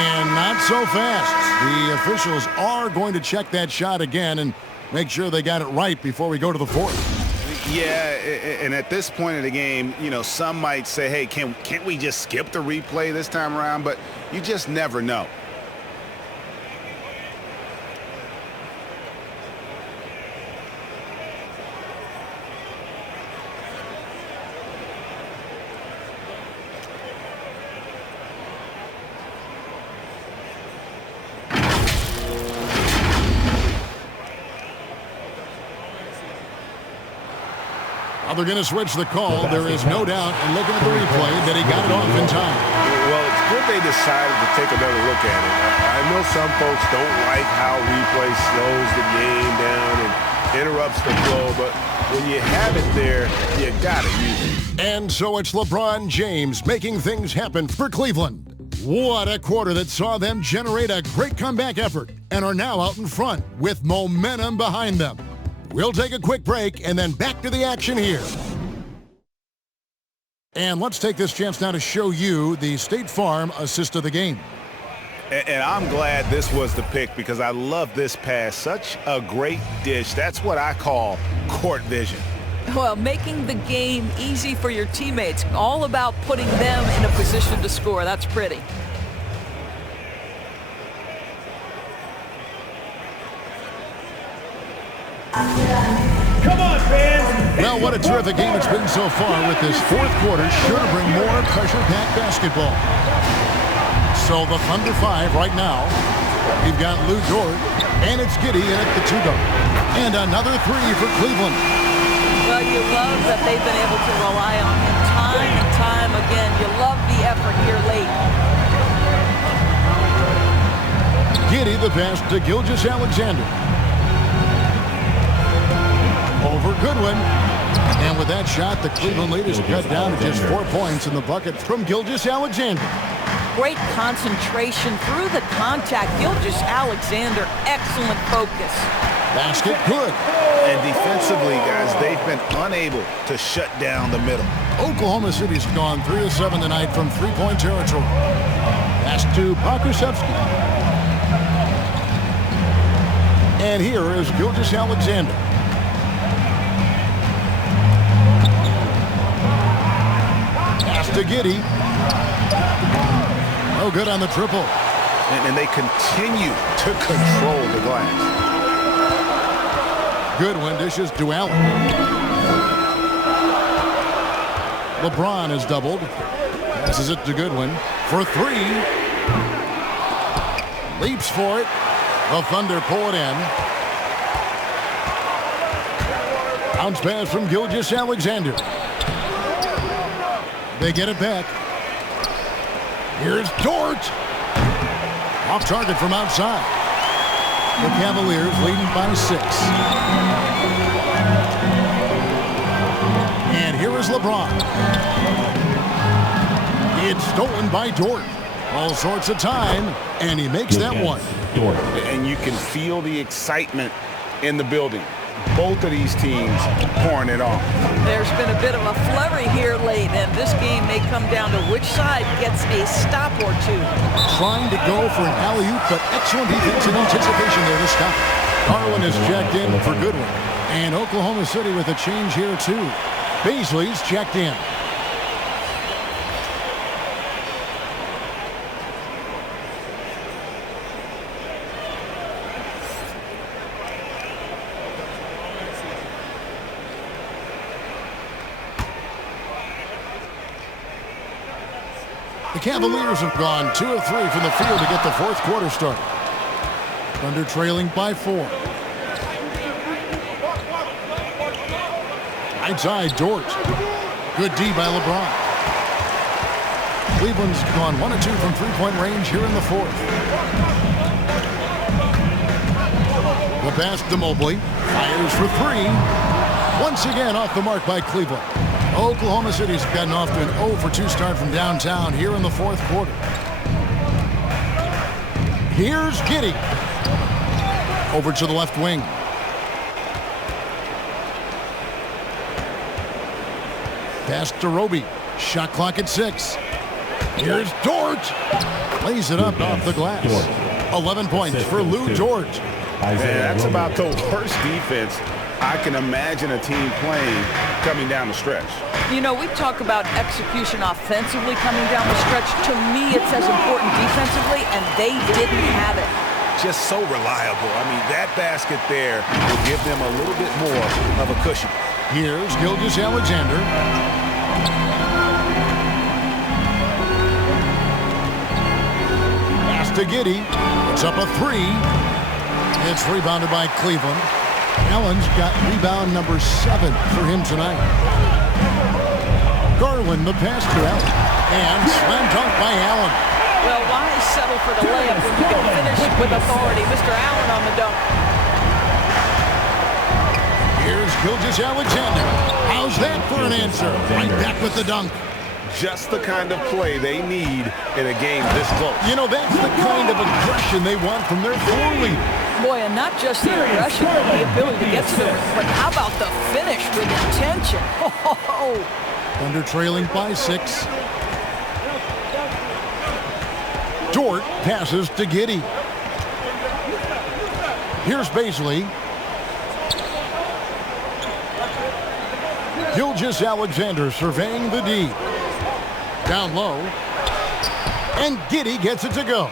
And not so fast. The officials are going to check that shot again and make sure they got it right before we go to the fourth. Yeah, and at this point in the game, you know, some might say, hey, can't we just skip the replay this time around? But you just never know. They're going to switch the call. There is no doubt, and looking at the replay, that he got it off in time. Well, it's good they decided to take another look at it. I know some folks don't like how replay slows the game down and interrupts the flow, but when you have it there, you got to use it. And so it's LeBron James making things happen for Cleveland. What a quarter that saw them generate a great comeback effort and are now out in front with momentum behind them. We'll take a quick break and then back to the action here. And let's take this chance now to show you the State Farm assist of the game. And I'm glad this was the pick because I love this pass. Such a great dish. That's what I call court vision. Well, making the game easy for your teammates. All about putting them in a position to score. That's pretty. Come on, fans! Well, what a terrific game it's been so far with this fourth quarter. Sure to bring more pressure-packed basketball. So the Thunder 5 right now. We've got Lou Dort, and it's Giddey in at the 2-guard. And another three for Cleveland. Well, you love that they've been able to rely on him time and time again. You love the effort here late. Giddey the pass to Gilgeous-Alexander. Over Goodwin. And with that shot, the Cleveland lead is cut down to just 4 points in the bucket from Gilgeous-Alexander. Great concentration through the contact. Gilgeous-Alexander, excellent focus. Basket good. And defensively, guys, they've been unable to shut down the middle. Oklahoma City's gone 3 of 7 tonight from three-point territory. Pass to Pokusevski. And here is Gilgeous-Alexander. To Giddey. No good on the triple. And they continue to control the glass. Goodwin dishes to Allen. LeBron is doubled. Passes it to Goodwin for three. Leaps for it. The Thunder pull it in. Bounce pass from Gilgeous-Alexander. They get it back. Here's Dort. Off target from outside. The Cavaliers leading by 6. And here is LeBron. It's stolen by Dort. All sorts of time, and he makes that one. Dort. And you can feel the excitement in the building. Both of these teams pouring it on. There's been a bit of a flurry here late, and this game may come down to which side gets a stop or two. Trying to go for an alley-oop, but excellent defense and anticipation there to stop. Garland is checked in for Goodwin. And Oklahoma City with a change here, too. Beasley's checked in. The Cavaliers have gone 2 of 3 from the field to get the fourth quarter started. Thunder trailing by 4. Right side, Dort. Good D by LeBron. Cleveland's gone 1 of 2 from three-point range here in the fourth. The pass to Mobley. Fires for 3. Once again off the mark by Cleveland. Oklahoma City's gotten off to an 0 for 2 start from downtown here in the fourth quarter. Here's Giddey. Over to the left wing. Pass to Roby. Shot clock at 6. Here's Dort. Lays it up off the glass. 11 points for Lou Dort. That's about the worst defense I can imagine a team playing coming down the stretch. You know, we talk about execution offensively coming down the stretch. To me, it's as important defensively, and they didn't have it. Just so reliable. I mean, that basket there will give them a little bit more of a cushion. Here's Gilgeous-Alexander. Pass to Giddey. It's up a 3. It's rebounded by Cleveland. Allen's got rebound number 7 for him tonight. Garland, the pass to Allen. And slam dunk by Allen. Well, why settle for the layup when you can finish with authority? Mr. Allen on the dunk. Here's Gilgeous-Alexander. How's that for an answer? Right back with the dunk. Just the kind of play they need in a game this close. You know, that's the kind of aggression they want from their floor leader. Boy, and not just the aggression, the ability to get to the rim, but how about the finish with intention? Oh. Thunder trailing by 6. Dort passes to Giddey. Here's Beasley. Gilgeous-Alexander surveying the D. Down low. And Giddey gets it to go.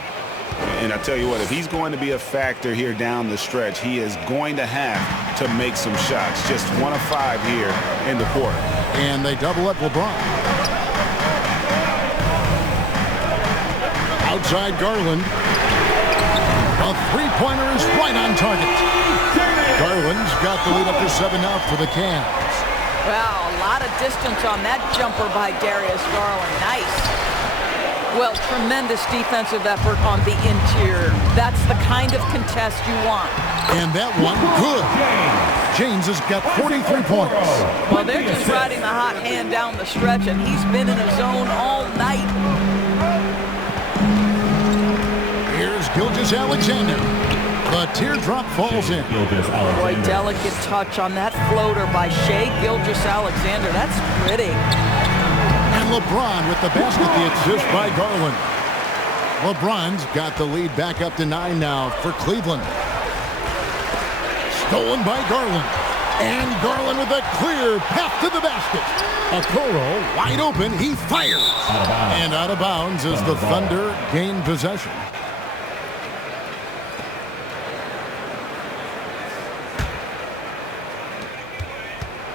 And I tell you what, if he's going to be a factor here down the stretch, he is going to have to make some shots. Just 1 of 5 here in the quarter. And they double up LeBron. Outside Garland. A three-pointer is right on target. Garland's got the lead up to 7 now for the Cavs. Wow, a lot of distance on that jumper by Darius Garland. Nice. Well, tremendous defensive effort on the interior. That's the kind of contest you want. And that one, good. James has got 43 points. Well, they're just riding the hot hand down the stretch, and he's been in a zone all night. Here's Gilgeous-Alexander. The teardrop falls in. Boy, delicate touch on that floater by Shai Gilgeous-Alexander. That's pretty. And LeBron with the basket, the assist by Garland. LeBron's got the lead back up to 9 now for Cleveland. Stolen by Garland. And Garland with a clear path to the basket. Okoro wide open. He fires. And out of bounds as the Thunder gain possession.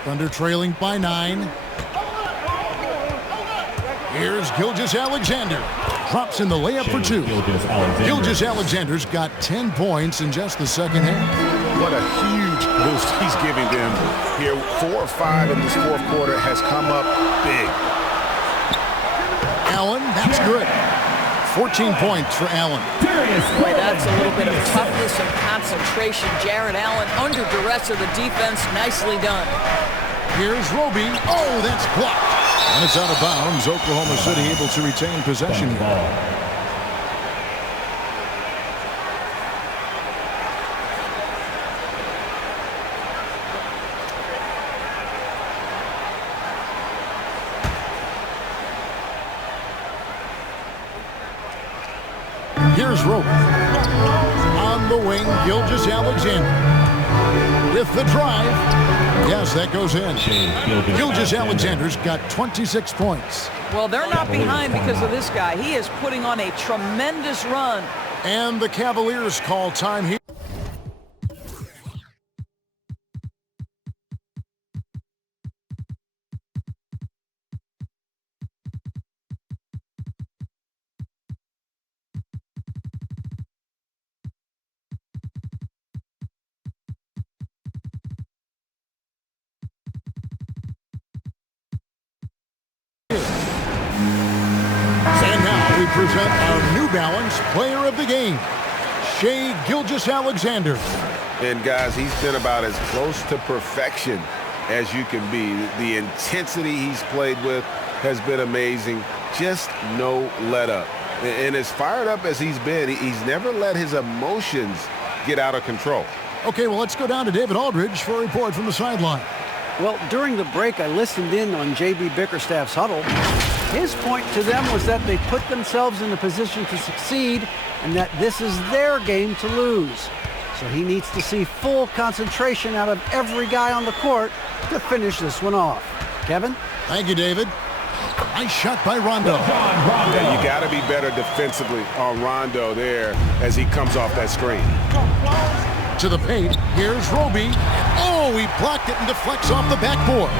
Thunder trailing by 9. Here's Gilgeous-Alexander. Drops in the layup for 2. Gilgeous-Alexander's got 10 points in just the second half. What a huge boost he's giving them here. 4 or 5 in this fourth quarter has come up big. Allen, that's good. 14 points for Allen. Boy, that's a little bit of toughness and concentration. Jared Allen under duress of the defense. Nicely done. Here's Roby. Oh, that's blocked. And it's out of bounds. Oklahoma City able to retain possession here. Here's Rope. On the wing, Gilgeous Alexander. With the drive. Yes, that goes in. Gilgeous Alexander's got 26 points. Well, they're not behind because of this guy. He is putting on a tremendous run. And the Cavaliers call time here. And now we present our New Balance Player of the Game, Shai Gilgeous-Alexander. And guys, he's been about as close to perfection as you can be. The intensity he's played with has been amazing. Just no let up. And as fired up as he's been, he's never let his emotions get out of control. Okay, well, let's go down to David Aldridge for a report from the sideline. Well, during the break, I listened in on J.B. Bickerstaff's huddle. His point to them was that they put themselves in a position to succeed and that this is their game to lose. So he needs to see full concentration out of every guy on the court to finish this one off. Kevin? Thank you, David. Nice shot by Rondo. Yeah, you got to be better defensively on Rondo there as he comes off that screen. To the paint, here's Roby. Oh, he blocked it and deflects off the backboard.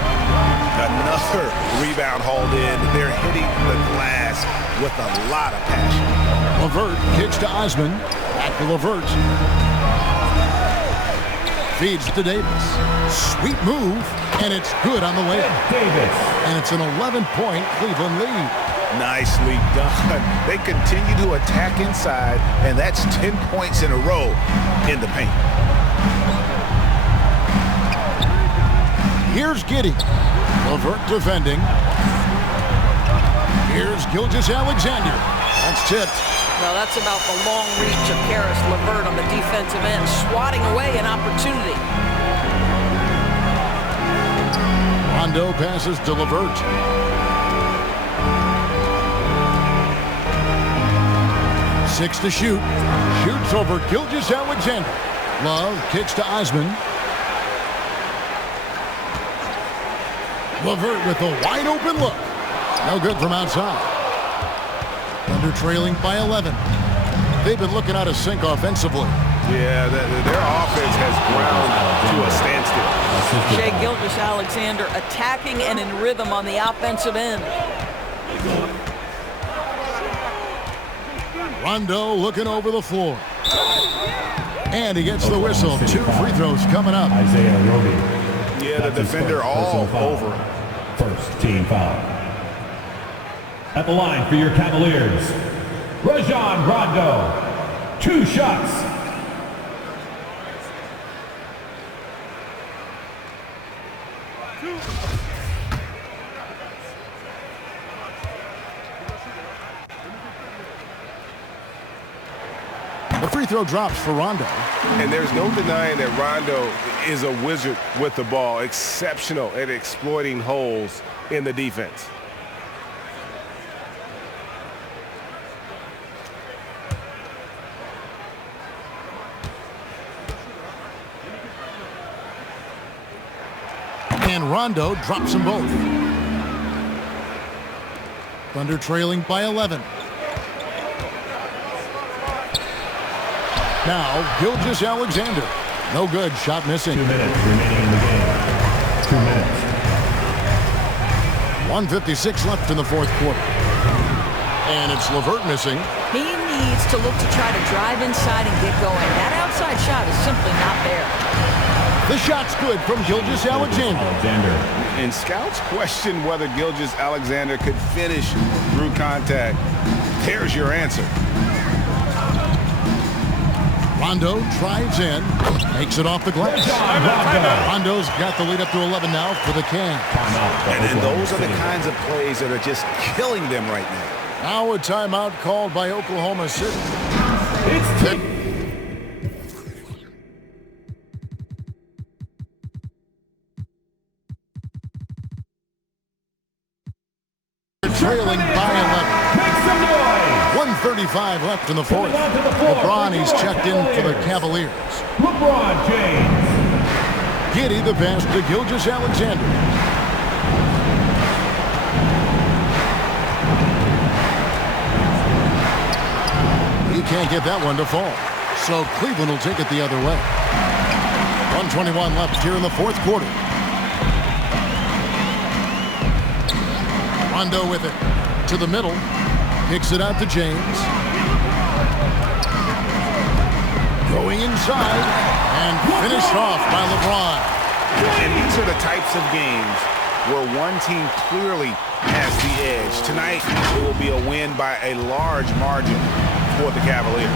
Another rebound hauled in. They're hitting the glass with a lot of passion. LeVert kicks to Osman. Back to LeVert. Feeds to Davis. Sweet move, and it's good on the way. Davis. And it's an 11-point Cleveland lead. Nicely done. They continue to attack inside, and that's 10 points in a row in the paint. Here's Giddey. LeVert defending. Here's Gilgeous-Alexander. That's tipped. Well, that's about the long reach of Karis LeVert on the defensive end, swatting away an opportunity. Rondo passes to LeVert. Six to shoot. Shoots over Gilgeous-Alexander. Love kicks to Osman. LeVert with a wide open look. No good from outside. Thunder trailing by 11. They've been looking out of sync offensively. Yeah, their offense has ground to a standstill. Shai Gilgeous-Alexander attacking and in rhythm on the offensive end. Rondo looking over the floor. And he gets the whistle. 2 free throws coming up. Isaiah Roby. Yeah, the defender all over him. First team foul. At the line for your Cavaliers, Rajon Rondo. 2 shots. The free throw drops for Rondo. And there's no denying that Rondo is a wizard with the ball, exceptional at exploiting holes in the defense. And Rondo drops them both. Thunder trailing by 11. Now, Gilgeous-Alexander. No good. Shot missing. 2 minutes remaining in the game. 2 minutes. 1:56 left in the fourth quarter. And it's LeVert missing. He needs to look to try to drive inside and get going. That outside shot is simply not there. The shot's good from Gilgeous-Alexander. And scouts question whether Gilgeous-Alexander could finish through contact. There's your answer. Rondo drives in, makes it off the glass. Rondo's got the lead up to 11 now for the Cavs. And those are the kinds of plays that are just killing them right now. Now a timeout called by Oklahoma City. Trailing by 11. Make some noise. 1:35 left in the fourth. LeBron, he's checked in for the Cavaliers. LeBron James. Giddey the pass to Gilgeous-Alexander. He can't get that one to fall. So Cleveland will take it the other way. 1:21 left here in the fourth quarter. Rondo with it to the middle. Kicks it out to James. Going inside and finished off by LeBron. And these are the types of games where one team clearly has the edge. Tonight, it will be a win by a large margin for the Cavaliers.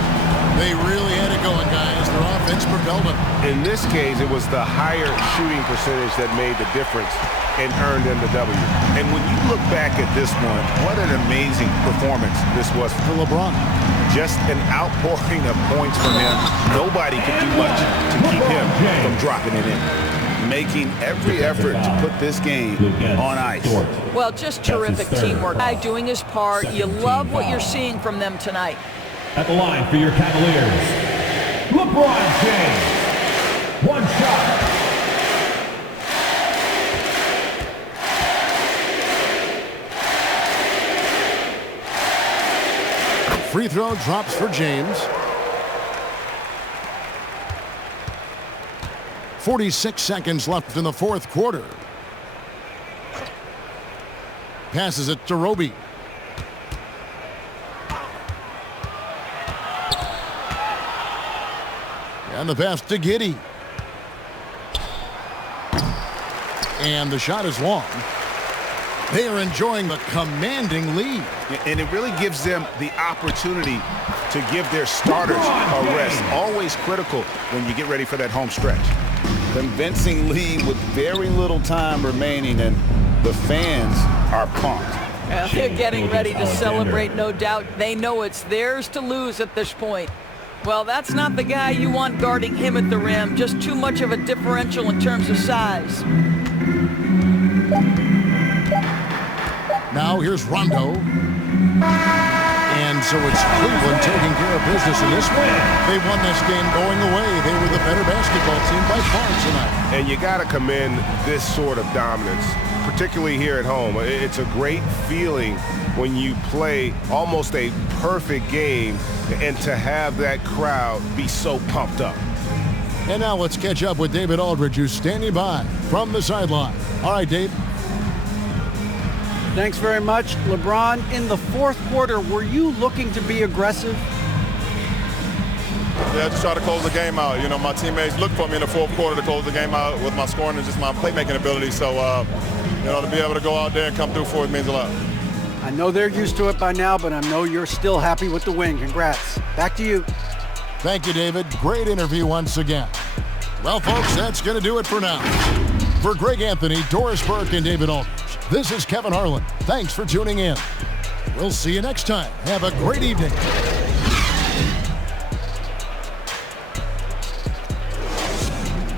They really had it going, guys. Their offense propelled them. In this case, it was the higher shooting percentage that made the difference and earned them the W. And when you look back at this one, what an amazing performance this was for LeBron. Just an outpouring of points from him. Nobody could do much to keep him from dropping it in. Making every effort to put this game on ice. Well, just terrific teamwork. Guy doing his part. You love what you're seeing from them tonight. At the line for your Cavaliers, LeBron James. One shot. Free throw drops for James. 46 seconds left in the fourth quarter. Passes it to Roby. And the pass to Giddey. And the shot is long. They are enjoying the commanding lead. And it really gives them the opportunity to give their starters a rest. Always critical when you get ready for that home stretch. Convincing lead with very little time remaining, and the fans are pumped. Well, they're getting ready to celebrate, no doubt. They know it's theirs to lose at this point. Well, that's not the guy you want guarding him at the rim. Just too much of a differential in terms of size. Now here's Rondo. And so it's Cleveland taking care of business in this one. They won this game going away. They were the better basketball team by far tonight. And you got to commend this sort of dominance, particularly here at home. It's a great feeling when you play almost a perfect game and to have that crowd be so pumped up. And now let's catch up with David Aldridge, who's standing by from the sideline. All right, Dave. Thanks very much. LeBron, in the fourth quarter, were you looking to be aggressive? Yeah, just try to close the game out. You know, my teammates looked for me in the fourth quarter to close the game out with my scoring and just my playmaking ability. So, you know, to be able to go out there and come through for it means a lot. I know they're used to it by now, but I know you're still happy with the win. Congrats. Back to you. Thank you, David. Great interview once again. Well, folks, that's going to do it for now. For Greg Anthony, Doris Burke, and David Aldridge, this is Kevin Harlan. Thanks for tuning in. We'll see you next time. Have a great evening.